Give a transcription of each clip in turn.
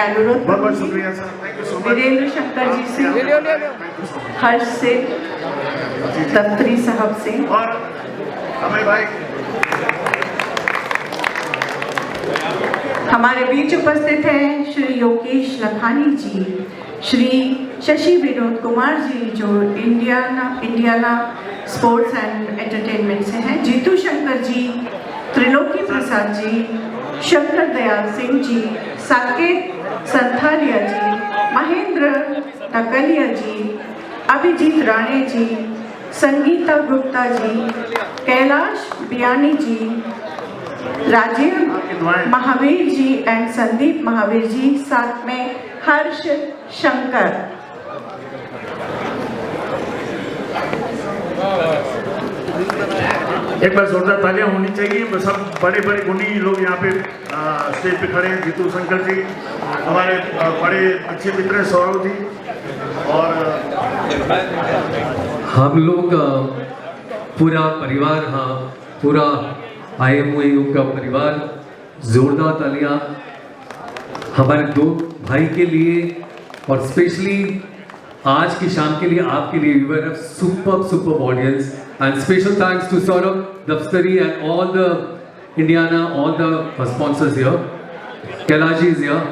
मैं अनुरोध बहुत शुक्रिया sir, thank you so much. Virendra Shankar ji से, हर्ष से, दफ्तरी साहब से और हमें भाई हमारे बीच उपस्थित हैं श्री योगेश लखानी जी, श्री शशि विनोद कुमार जी जो इंडियाना स्पोर्ट्स एंड एंटरटेनमेंट से हैं, जीतू शंकर जी, त्रिलोकी प्रसाद जी, शंकर दयाल सिंह जी, साकेत संथालिया जी, महेंद्र टकलिया जी, अभिजीत राणे जी, संगीता गुप्ता जी, कैलाश बियानी जी, राजीव महावीर जी एंड संदीप महावीर जी, साथ में हर्ष शंकर। एक बार जोरदार तालियां होनी चाहिए। सब बड़े बड़े गुणी लोग यहाँ पे स्टेज पे खड़े हैं। जीतू शंकर जी हमारे बड़े अच्छे मित्र हैं, सौरभ जी, और हम लोग पूरा परिवार, हाँ पूरा IMOU का परिवार, जोरदार तालियां हमारे दो भाई के लिए और स्पेशली आज की शाम के लिए, आपके लिए। You were a super audience and special thanks to Saurabh Daftari and all the Indiana, all the sponsors here, Kailash ji is here.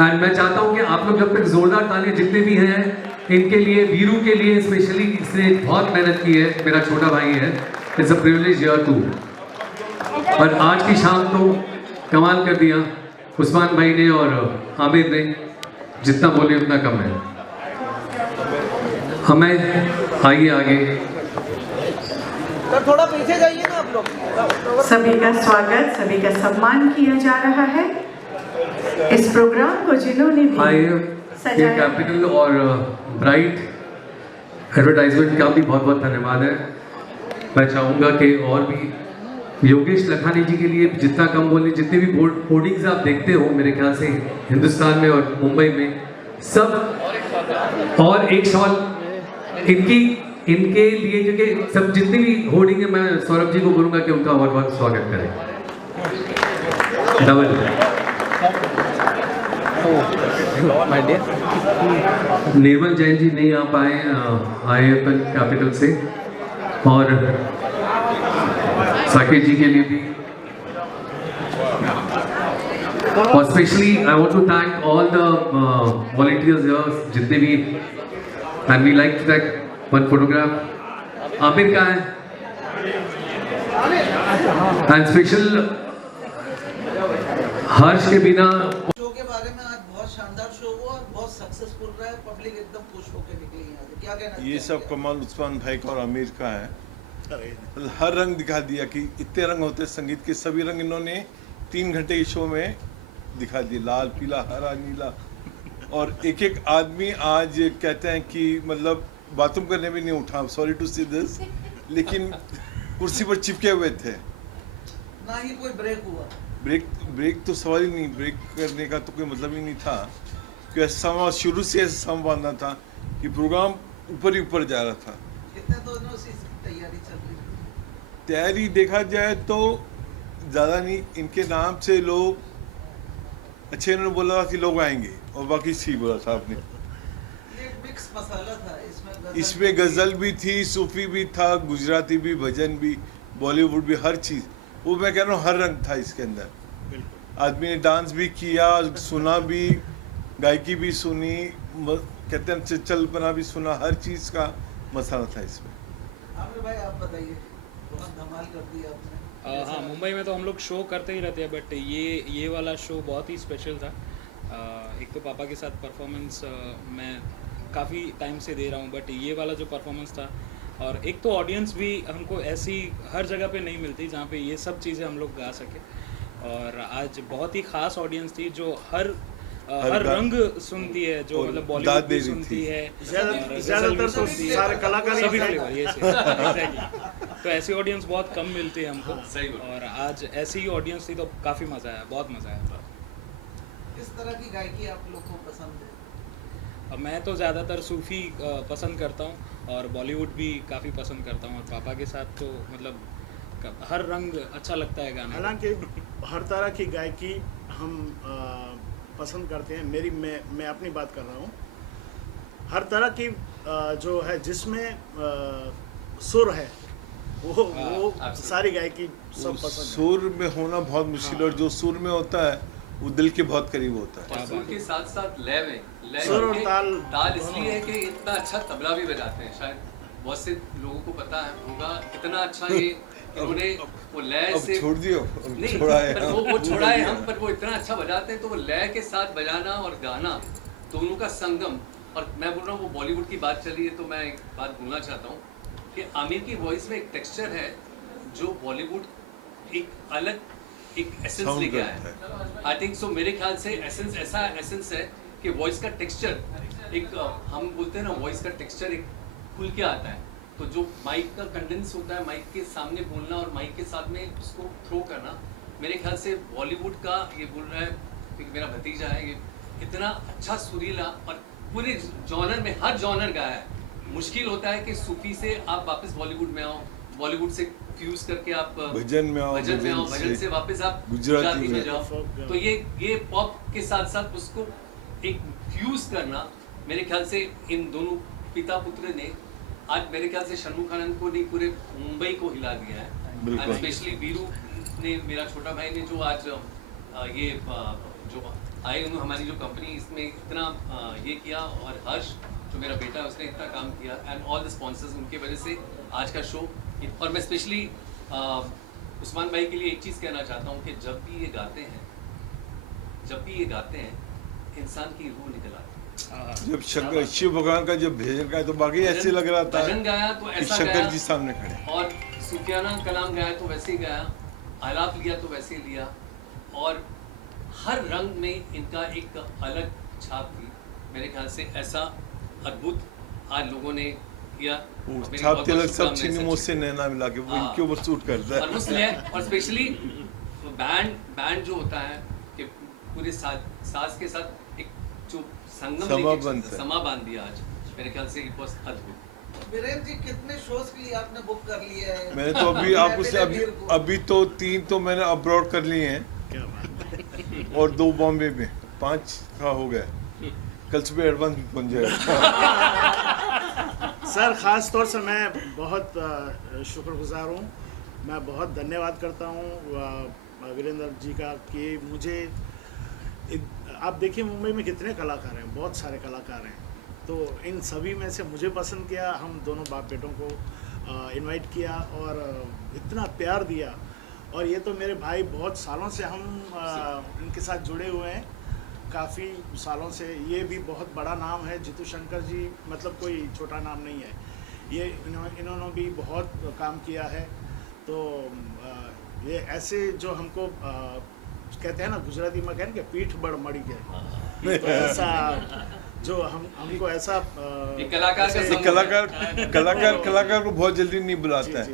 And मैं चाहता हूं कि आप लोग जब तक जोरदार तालियां जितने भी हैं इनके लिए, वीरू के लिए स्पेशली, इसने बहुत मेहनत की है, मेरा छोटा भाई है, it's a privilege here too. और आज की शाम तो कमाल कर दिया उस्मान भाई ने और आमिर ने, जितना बोले उतना कम है। हमें आइए आगे, थोड़ा पीछे जाइए ना आप लोग। सभी का स्वागत, सभी का सम्मान किया जा रहा है। इस प्रोग्राम को जिन्होंने भी सजाया, कैपिटल और ब्राइट एडवर्टाइजमेंट का भी बहुत बहुत धन्यवाद है। मैं चाहूँगा कि और भी योगेश लखानी जी के लिए जितना कम बोले, जितने भी होर्डिंग्स आप देखते हो मेरे ख्याल से हिंदुस्तान में और मुंबई में सब, और एक सवाल इनके लिए, क्योंकि सब जितनी भी होर्डिंग है, मैं सौरभ जी को बोलूँगा कि उनका बहुत बहुत स्वागत करें। डबल निर्मल जैन जी नहीं आ पाए IIFL कैपिटल से, और साकेत जी के लिए भी, और specially I want to thank all the volunteers here जितने भी, and we like to take one photograph. Aamir का है एंड स्पेशल हर्ष के बिना। शो के बारे में आज बहुत शानदार शो हुआ और बहुत सक्सेसफुल रहा है, पब्लिक एकदम खुश होकर निकली यहाँ से। क्या कहना ये सब कमाल उस्मान भाई का और आमिर का है। हर रंग दिखा दिया कि इतने रंग होते हैं संगीत के, सभी रंग इन्होंने 3 घंटे के शो में दिखा दिए, लाल पीला हरा नीला। और एक एक आदमी आज कहते हैं कि मतलब बाथरूम करने भी नहीं उठा, सॉरी टू सी दिस, लेकिन कुर्सी पर चिपके हुए थे, ना ही कोई ब्रेक हुआ। ब्रेक तो सवाल ही नहीं, ब्रेक करने का तो कोई मतलब ही नहीं था, क्योंकि समा शुरू से ऐसा सम बांधना था कि प्रोग्राम ऊपर ही ऊपर जा रहा था। कितने दोनों से तैयारी चल रही है? तैयारी देखा जाए तो ज़्यादा नहीं, इनके नाम से लोग अच्छे, इन्होंने बोला कि लोग आएंगे, और बाकी सी बोला था आपने। ये एक मिक्स मसाला था, इसमें गज़ल भी थी, सूफी भी था, गुजराती भी, भजन भी, बॉलीवुड भी, हर चीज़। वो मैं कह रहा हूँ हर रंग था इसके अंदर। आदमी ने डांस भी किया, सुना भी, गायकी भी सुनी, कहते हैं चलपना भी सुना, हर चीज़ का मसाला था इसमें। आमिर भाई आप बताइए, बहुत धमाल कर दिया आपने। हाँ, मुंबई में तो हम लोग शो करते ही रहते हैं, बट ये वाला शो बहुत ही स्पेशल था। एक तो पापा के साथ परफॉर्मेंस मैं काफ़ी टाइम से दे रहा हूँ, बट ये वाला जो परफॉर्मेंस था, और एक तो ऑडियंस भी हमको ऐसी हर जगह पे नहीं मिलती जहाँ पे ये सब चीज़ें हम लोग गा सके। और आज बहुत ही ख़ास ऑडियंस थी जो हर रंग सुनती है, जो मतलब बॉलीवुड भी सुनती है, ज़्यादातर तो सारे कलाकार सभी फ्लेवर ये exactly। तो ऐसी ऑडियंस बहुत कम मिलती है हमको, और आज ऐसी ही ऑडियंस थी तो काफ़ी मज़ा आया, बहुत मज़ा आया था। किस तरह की गायकी आप लोग को पसंद है? मैं तो ज़्यादातर सूफ़ी पसंद करता हूँ, और बॉलीवुड भी काफ़ी पसंद करता हूँ, और पापा के साथ तो मतलब हर रंग अच्छा लगता है गाना। हालांकि हर तरह की गायकी हम पसंद करते हैं। मैं अपनी बात कर रहा हूँ, हर तरह की जो है जिसमें सुर है वो सारी गायकी सब पसंद है। सुर में होना बहुत मुश्किल है, और जो सुर में होता है वो दिल के बहुत करीब होता है। और सुर के साथ साथ लय में, लय सुर और में ताल इसलिए है कि इतना अच्छा तबला भी बजाते हैं। शायद बहुत से लोगों को पता है होगा कितना अच्छा ये इन्होंने वो लय अब से छोड़ दियो, अब नहीं, छोड़ा है पर वो छोड़ा है हम, पर वो इतना अच्छा बजाते हैं तो वो लय के साथ बजाना और गाना दोनों का संगम। और मैं बोल रहा हूँ वो बॉलीवुड की बात चली है तो मैं एक बात बोलना चाहता हूँ कि आमिर की वॉइस में एक टेक्सचर है जो बॉलीवुड एक अलग एक एसेंस Sound लेके आया करता है। आई थिंक सो, मेरे ख्याल से एसेंस ऐसा एसेंस है कि वॉइस का टेक्सचर एक हम बोलते हैं ना, वॉइस का टेक्सचर एक खुल के आता है। तो जो माइक का कंडेंस होता है, माइक के सामने बोलना और माइक के साथ में उसको थ्रो करना, मेरे ख्याल से बॉलीवुड का ये बोल रहा है कि मेरा भतीजा है, ये इतना अच्छा सुरीला और पूरे जॉनर में हर जॉनर गाया है। मुश्किल होता है कि सूफी से आप वापस बॉलीवुड में आओ, बॉलीवुड से फ्यूज करके आप भजन में आओ, भजन से वापस आप गुजराती में जाओ। तो ये पॉप के साथ साथ उसको एक फ्यूज करना, मेरे ख्याल से इन दोनों पिता पुत्र ने आज मेरे ख्याल से शन्मुख आनंद को नहीं पूरे मुंबई को हिला दिया है। बिल्कुल। स्पेशली वीरू ने, मेरा छोटा भाई ने, जो आज ये जो आए उन्होंने हमारी जो कंपनी इसमें इतना ये किया, और हर्ष जो मेरा बेटा है उसने इतना काम किया, एंड ऑल द स्पॉन्सर्स, उनके वजह से आज का शो। और मैं स्पेशली उस्मान भाई के लिए एक चीज़ कहना चाहता हूँ कि जब भी ये गाते हैं इंसान की रूह निकल आती है। जब शंकर शिव भगवान का जब भजन गाया तो बाकी ऐसे लग रहा था भजन गाया तो कि ऐसा शंकर गाया, जी सामने खड़े। और सूफियाना कलाम गाया तो वैसे ही गाया, आलाप लिया तो वैसे ही लिया, और हर रंग में इनका एक अलग छाप थी। मेरे ख्याल से ऐसा अद्भुत आज लोगों ने किया। मेरी छाप बहुत-बहुत तिलक सब शुभकामनाएं चीनी मुझसे नैना मिला के वो इनके ऊपर सूट करता है। और उसलिए, और स्पेशली बैंड जो होता है कि पूरे साज के साथ एक जो संगम समा लेके बनता है। समा बांध दिया आज, मेरे ख्याल से इट वाज अद्भुत। वीरेंद्र जी कितने शोज के लिए आपने बुक कर लिए हैं? मैंने तो अभी आपको से अभी तो 3 तो मैंने अब्रॉड कर लिए हैं, क्या बात है। और 2 बॉम्बे में, 5 का हो गया। कल सुबह एडवांस भी पहुंच जाएगा। सर ख़ास तौर से मैं बहुत शुक्रगुजार हूँ, मैं बहुत धन्यवाद करता हूँ वीरेंद्र जी का कि मुझे आप देखिए मुंबई में कितने कलाकार हैं, बहुत सारे कलाकार हैं, तो इन सभी में से मुझे पसंद किया, हम दोनों बाप बेटों को इनवाइट किया और इतना प्यार दिया। और ये तो मेरे भाई बहुत सालों से हम इनके साथ जुड़े हुए हैं, काफ़ी सालों से। ये भी बहुत बड़ा नाम है, जीतू शंकर जी मतलब कोई छोटा नाम नहीं है। ये इन्होंने भी बहुत काम किया है। तो ये ऐसे जो हमको कहते हैं ना गुजराती में कहते हैं कि पीठ बड़ मड़ी गए, तो ऐसा जो हमको ऐसा कलाकार को बहुत जल्दी नहीं बुलाता है।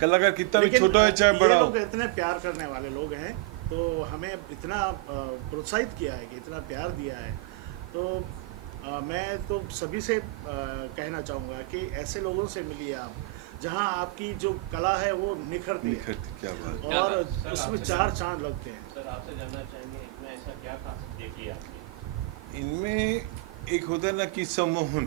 कलाकार कितना भी छोटा है चाहे बड़ा हो, लोग इतने प्यार करने वाले लोग हैं, तो हमें इतना प्रोत्साहित किया है कि इतना प्यार दिया है। तो मैं तो सभी से कहना चाहूँगा कि ऐसे लोगों से मिलिए आप, जहाँ आपकी जो कला है वो निखरती है, क्या बात। और उसमें 4 चांद लगते हैं। सर आपसे जानना चाहेंगे इनमें ऐसा क्या खासियत देखी आपने? इनमें एक होता है ना कि सम्मोहन,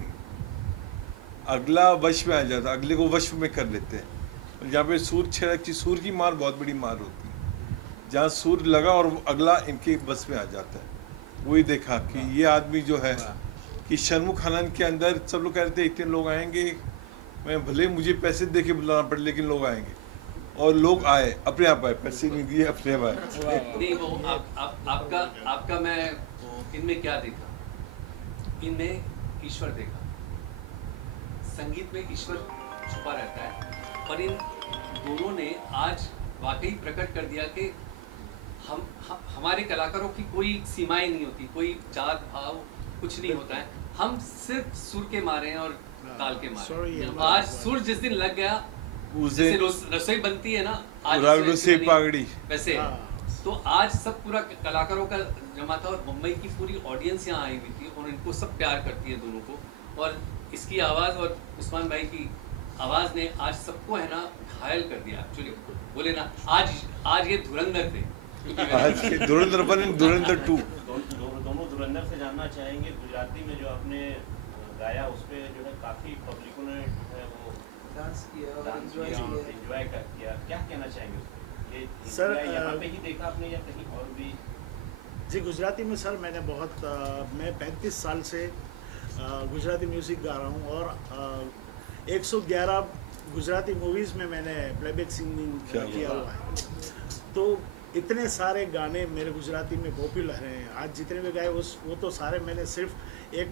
अगला वश में आ जाता, अगले को वश में कर लेते हैं। जहाँ पे सूर छिड़कती, सूर की मार बहुत बड़ी मार होती है, जहाँ सूर लगा और अगला इनके बस में आ जाता है। वही देखा कि ये आदमी जो है कि शन्मुख आनंद के अंदर सब लोग कहते हैं इतने लोग आएंगे, मैं भले मुझे पैसे दे के बुलाना पड़े लेकिन लोग आएंगे, और लोग आए, अपने आप आए, पैसे नहीं दिए, अपने आप आए। नहीं वो आपका मैं इनमें क्या देखा, इनमें ईश्वर देखा। संगीत में ईश्वर छुपा रहता है, और इन दोनों ने आज वाकई प्रकट कर दिया कि हमारे कलाकारों की कोई सीमाएं नहीं होती, कोई जात भाव कुछ नहीं होता है। हम सिर्फ सुर के मारे हैं और ताल के मारे। आज सुर जिस दिन लग गया, जैसे रसोई बनती है ना, आज से पागड़ी वैसे तो आज सब पूरा कलाकारों का जमा था, और मुंबई की पूरी ऑडियंस यहाँ आई हुई थी, और इनको सब प्यार करती है दोनों को। और इसकी आवाज़ और उस्मान भाई की आवाज़ ने आज सबको है ना घायल कर दिया। एक्चुअली बोले ना, आज ये धुरंधर थे, आज के धुरंधर 1 और धुरंधर 2 सुरेंद्र से जानना चाहेंगे, गुजराती में जो आपने गाया उस पर जो है काफ़ी पब्लिकों ने जो है वो डांस किया और डांस एंजॉय किया, किया। एंजॉय किया, क्या कहना चाहेंगे उस पर? ये सर, यहाँ पे ही देखा आपने या कहीं और भी? जी, गुजराती में सर मैंने मैं 35 साल से गुजराती म्यूज़िक गा रहा हूँ और 111 गुजराती मूवीज़ में मैंने प्लेबैक सिंगिंग किया हुआ है। तो इतने सारे गाने मेरे गुजराती में पॉपुलर हैं। आज जितने भी गाए वो तो सारे मैंने सिर्फ एक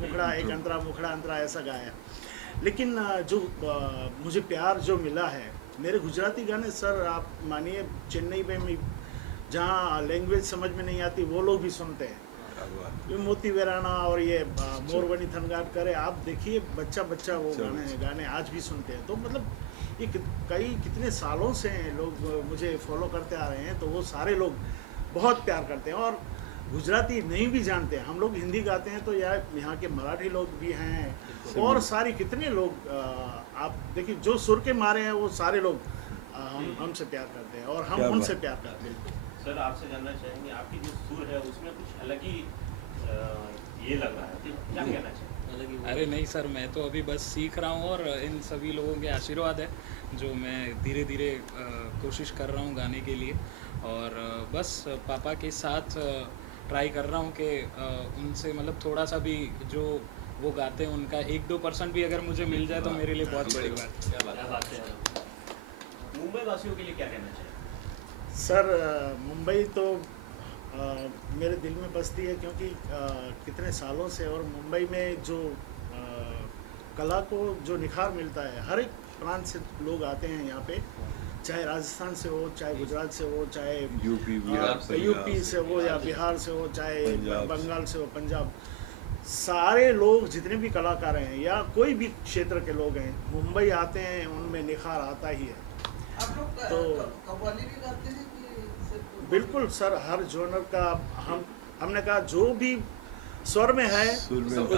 मुखड़ा एक अंतरा मुखड़ा अंतरा ऐसा गाया। लेकिन जो मुझे प्यार जो मिला है मेरे गुजराती गाने, सर आप मानिए चेन्नई में जहाँ लैंग्वेज समझ में नहीं आती वो लोग भी सुनते हैं। ये मोती वेराना और ये मोरवनी थनगाट करे, आप देखिए बच्चा वो गाने आज भी सुनते हैं। तो मतलब ये कितने सालों से लोग मुझे फॉलो करते आ रहे हैं, तो वो सारे लोग बहुत प्यार करते हैं। और गुजराती नहीं भी जानते हैं, हम लोग हिंदी गाते हैं तो यहाँ के मराठी लोग भी हैं और सारी कितने लोग आप देखिए जो सुर के मारे हैं वो सारे लोग हमसे प्यार करते हैं और हम उनसे प्यार करते हैं। सर आपसे जानना चाहेंगे, आपकी जो सुर है उसमें कुछ अलग ही ये लग रहा है, क्या कहना चाहेंगे? अरे नहीं सर, मैं तो अभी बस सीख रहा हूँ और इन सभी लोगों के आशीर्वाद है जो मैं धीरे धीरे कोशिश कर रहा हूँ गाने के लिए। और बस पापा के साथ ट्राई कर रहा हूँ कि उनसे मतलब थोड़ा सा भी जो वो गाते हैं उनका 1-2% भी अगर मुझे मिल जाए तो मेरे लिए बहुत बड़ी बात है। क्या बात है। मुंबई वासियों के लिए क्या कहना चाहिए? सर मुंबई तो मेरे दिल में बसती है क्योंकि कितने सालों से, और मुंबई में जो कला को जो निखार मिलता है, हर एक प्रांत से लोग आते हैं यहाँ पे, चाहे राजस्थान से हो, चाहे गुजरात से हो, चाहे यूपी से हो या बिहार से हो, चाहे बंगाल से हो, पंजाब, सारे लोग जितने भी कलाकार हैं या कोई भी क्षेत्र के लोग हैं मुंबई आते हैं, उनमें निखार आता ही है। आप लोग तो कव्वाली भी गाते हैं कि सिर्फ? बिल्कुल सर, हर जोनर का हमने कहा जो भी स्वर में है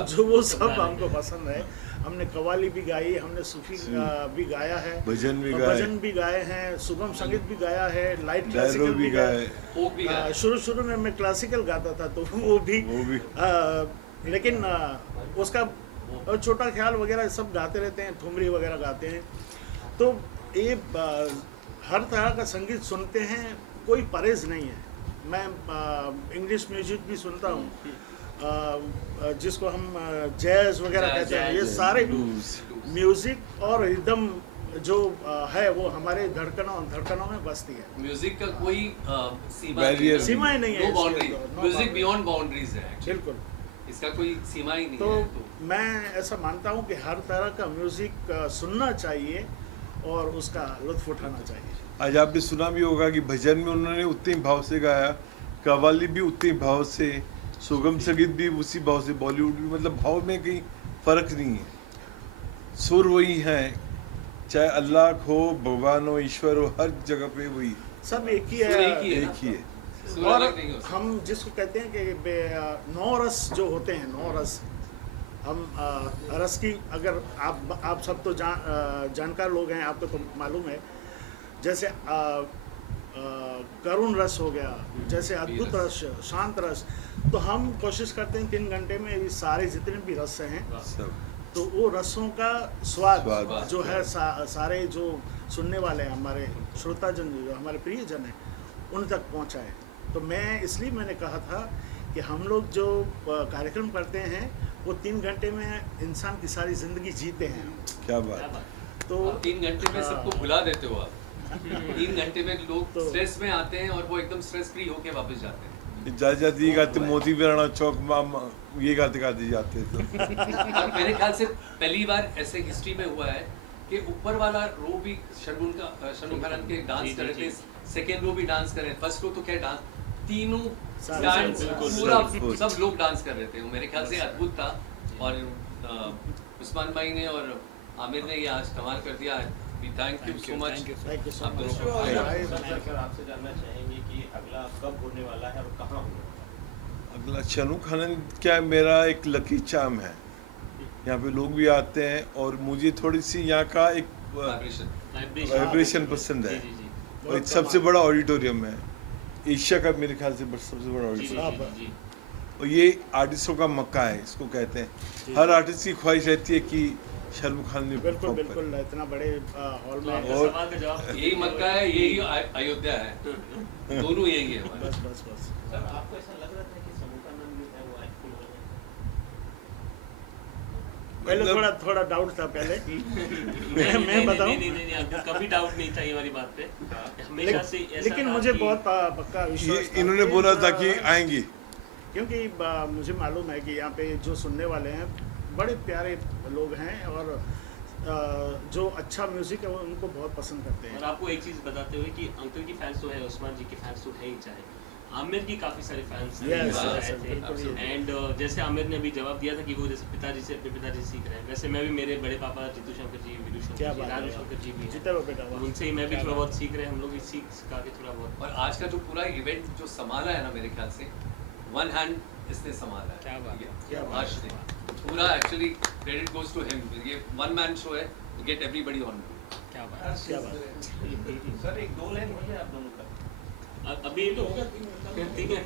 जो वो सब हमको पसंद है। हमने कव्वाली भी गाई, हमने सूफी भी गाया है, भजन भी गाए हैं, सुगम संगीत भी गाया है, लाइट क्लासिकल भी गाए। शुरू में मैं क्लासिकल गाता था तो वो भी लेकिन उसका छोटा ख्याल वगैरह सब गाते रहते हैं, ठुमरी वगैरह गाते हैं। तो ये हर तरह का संगीत सुनते हैं, कोई परहेज नहीं है। मैं इंग्लिश म्यूजिक भी सुनता हूँ, जिसको हम जैज वगैरह कहते हैं। ये सारे म्यूजिक और रिदम जो है वो हमारे धड़कनों में बसती है। म्यूजिक का कोई सीमाएं नहीं है, म्यूजिक बियॉन्ड बाउंड्रीज है बिल्कुल, इसका कोई सीमा ही नहीं तो है। मैं ऐसा मानता हूँ कि हर तरह का म्यूजिक सुनना चाहिए और उसका लुत्फ उठाना चाहिए। आज आपने सुना भी होगा कि भजन में उन्होंने उतने भाव से गाया, कव्वाली भी उतने भाव से, सुगम संगीत भी उसी भाव से, बॉलीवुड भी, मतलब भाव में कहीं फर्क नहीं है, सुर वही है, चाहे अल्लाह हो, भगवान हो, ईश्वर हो, हर जगह पे वही सब एक ही है, एक ही है। और हम जिसको कहते हैं कि 9 रस जो होते हैं, 9 रस, हम रस की, अगर आप सब तो जानकार लोग हैं, आपको तो मालूम है, जैसे करुण रस हो गया, जैसे अद्भुत रस, शांत रस, तो हम कोशिश करते हैं 3 घंटे में ये सारे जितने भी रस हैं तो वो रसों का स्वाद जो है सारे जो सुनने वाले हैं, हमारे श्रोताजन जो हमारे प्रियजन हैं, उन तक पहुंचाए। तो मैंने कहा था कि हम लोग जो कार्यक्रम करते हैं वो 3 घंटे में इंसान की सारी जिंदगी जीते हैं। क्या बात। तो 3 घंटे में सबको भुला देते हो आप। 3 घंटे में लोग स्ट्रेस में आते हैं और वो एकदम स्ट्रेस फ्री होके वापस जाते हैं। जाते ये गाते मोती वेराना चौक ये गाते जाते तो मेरे ख्याल से पहली बार ऐसे हिस्ट्री में हुआ है कि ऊपर वाला रो भी शर्मुखा के डांस कर रहे थे, सेकेंड रो भी डांस कर रहे थे, फर्स्ट रो तो क्या डांस, तीनों डांस पूरा सब लोग डांस कर रहे थे। मेरे ख्याल से अद्भुत था और उस्मान भाई ने और आमिर ने ये आज कमाल कर दिया। Thank you so much. आप दोनों को आपसे जानना चाहेंगे कि अगला कब होने वाला है और कहाँ होने वाला है? अगला शनुख आनंद क्या मेरा एक लकी चार्म है, यहाँ पे लोग भी आते हैं और मुझे थोड़ी सी यहाँ का एक वाइब्रेशन पसंद है। और सबसे बड़ा ऑडिटोरियम है एशिया का, मेरे ख्याल से सबसे बड़ा ऑडिटोरियम। और ये आर्टिस्टों का मक्का है, इसको कहते हैं। हर आर्टिस्ट की ख्वाहिश रहती है कि शाहरुख खान ने बिल्कुल perform करे। बिल्कुल इतना बड़े हॉल में आपका और- सवाल का जवाब यही मक्का है, यही अयोध्या है, दोनों यही है हमारे। बस सर आपको ऐसा लग रहा था कि समूह का नाम जो है वो आईफुल हो गया? पहले मतलब- थोड़ा डाउट था पहले मैं बताऊं नहीं, आपको कभी डाउट नहीं था ये वाली बात पे। हमेशा से ऐसा लेकिन था मुझे कि- बहुत पक्का विश्वास था इन्होंने कि, बोला था कि आएंगे। क्योंकि मुझे मालूम है कि यहाँ पे जो सुनने वाले हैं बड़े प्यारे लोग हैं और जो अच्छा म्यूजिक है वो उनको बहुत पसंद करते और हैं। आपको एक चीज बताते हुए कि अंकल की फैंस तो है, उस्मान जी के फैंस तो है ही, चाहे आमिर की काफी सारे फैंस Yes, yes, बिल्कुल ये। एंड जैसे आमिर ने अभी जवाब दिया था कि वो जैसे पिताजी से अपने पिताजी सीख रहे हैं, वैसे मैं भी मेरे बड़े पापा जीतू शंकर जी, विदु क्या शंकर जी, बात है राजू यार। शंकर जी भी हैं, जीते रहो बेटा तो वाह। उनसे ही मैं भी थोड़ा बहुत सीख रहे हैं, हम लोग भी सीख सिखा के थोड़ा बहुत। और आज का जो पूरा इवेंट जो संभाला है ना, मेरे ख्याल से वन हैंड इसने संभाला है। क्या बात है, क्या बात हर्ष ने पूरा actually credit goes to him. ये वन मैन शो है, गेट एवरीबॉडी ऑन। क्या बात है। क्या बात है। सर एक दो लाइन हो जाए आप दोनों का। अभी तो ठीक है,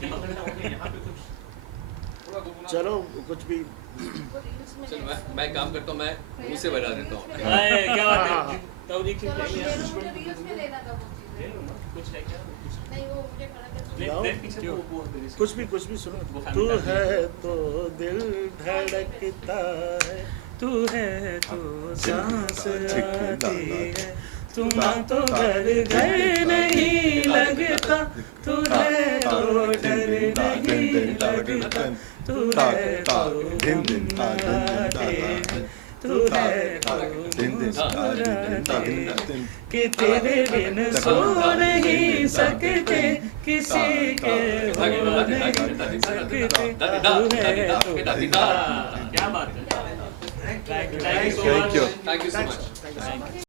यहाँ पे कुछ चलो कुछ भी चलो मैं काम करता हूँ, मैं मुंह से बजा देता हूँ। क्या बात हाँ, है। हाँ। तो जी चलो मुझे रील्स में लेना था वो चीज़ें। कुछ है क्या? नहीं वो मुझे खड़ा कर लाओ। पीछे वो कुछ भी सुनो। वो तू family है तो दिल धड़कता है, तू है तो सांस आती है, तू ना तो घर घर नहीं लगता, तू है तो डर नहीं लगता, तू है तो दिन आते हैं, तू है तो मुस्कुराते हैं, कि तेरे बिन सो नहीं सकते, किसी के हो नहीं सकते, तू है तो क्या बात है। Thank you so Thank you. Much. Thank you so much.